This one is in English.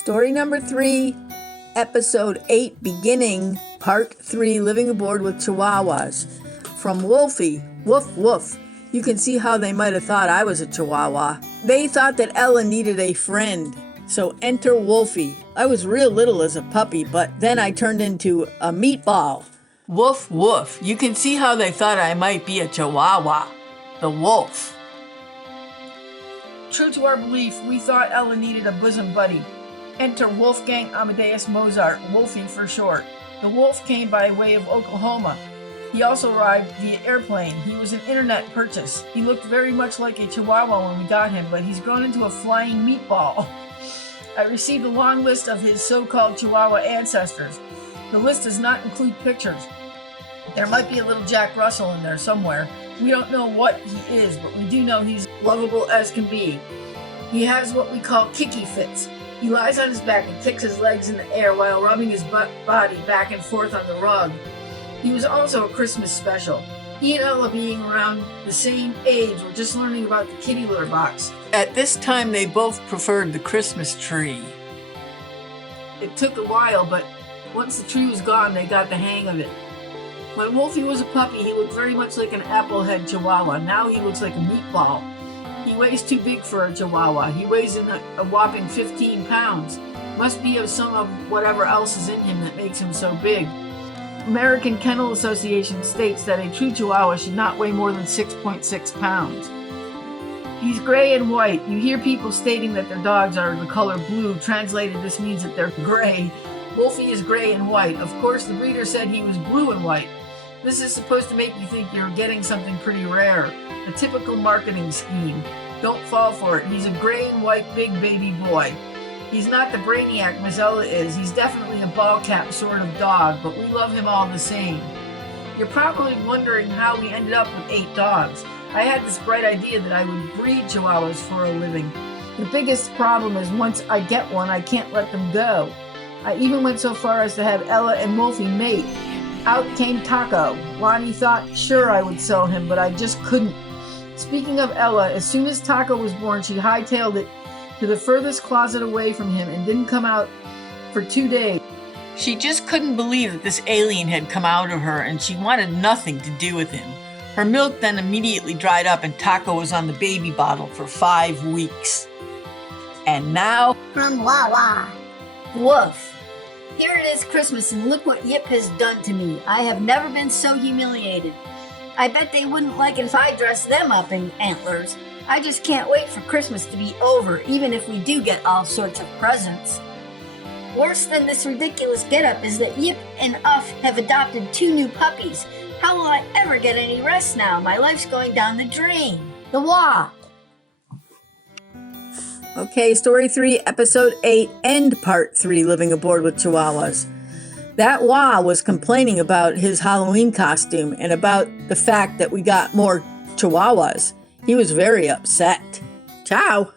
Story number 3, episode 8, beginning, part 3, living aboard with Chihuahuas. From Wolfie, woof woof. You can see how they might have thought I was a Chihuahua. They thought that Ella needed a friend, so enter Wolfie. I was real little as a puppy, but then I turned into a meatball. Woof woof. You can see how they thought I might be a Chihuahua. The wolf. True to our belief, we thought Ella needed a bosom buddy. Enter Wolfgang Amadeus Mozart, Wolfie for short. The wolf came by way of Oklahoma. He also arrived via airplane. He was an internet purchase. He looked very much like a Chihuahua when we got him, but he's grown into a flying meatball. I received a long list of his so-called Chihuahua ancestors. The list does not include pictures. There might be a little Jack Russell in there somewhere. We don't know what he is, but we do know he's lovable as can be. He has what we call kicky fits. He lies on his back and kicks his legs in the air while rubbing his body back and forth on the rug. He was also a Christmas special. He and Ella, being around the same age, were just learning about the kitty litter box. At this time, they both preferred the Christmas tree. It took a while, but once the tree was gone, they got the hang of it. When Wolfie was a puppy, he looked very much like an applehead Chihuahua. Now he looks like a meatball. He weighs too big for a Chihuahua. He weighs in a whopping 15 pounds. Must be of some of whatever else is in him that makes him so big. American Kennel Association states that a true Chihuahua should not weigh more than 6.6 pounds. He's gray and white. You hear people stating that their dogs are the color blue. Translated, this means that they're gray. Wolfie is gray and white. Of course, the breeder said he was blue and white. This is supposed to make you think you're getting something pretty rare. A typical marketing scheme. Don't fall for it. He's a gray and white big baby boy. He's not the brainiac Miss Ella is. He's definitely a ball cap sort of dog, but we love him all the same. You're probably wondering how we ended up with 8 dogs. I had this bright idea that I would breed Chihuahuas for a living. The biggest problem is once I get one, I can't let them go. I even went so far as to have Ella and Wolfie mate. Out came Taco. Lonnie thought sure I would sell him, but I just couldn't. Speaking of Ella, as soon as Taco was born, she hightailed it to the furthest closet away from him and didn't come out for 2 days. She just couldn't believe that this alien had come out of her, and she wanted nothing to do with him. Her milk then immediately dried up, and Taco was on the baby bottle for 5 weeks. And now... From Wawa. Woof. Here it is Christmas, and look what Yip has done to me. I have never been so humiliated. I bet they wouldn't like it if I dressed them up in antlers. I just can't wait for Christmas to be over, even if we do get all sorts of presents. Worse than this ridiculous getup is that Yip and Uff have adopted 2 new puppies. How will I ever get any rest now? My life's going down the drain. The Wah! Okay, story 3, episode 8, end part 3, living aboard with Chihuahuas. That Wah was complaining about his Halloween costume and about the fact that we got more Chihuahuas. He was very upset. Ciao.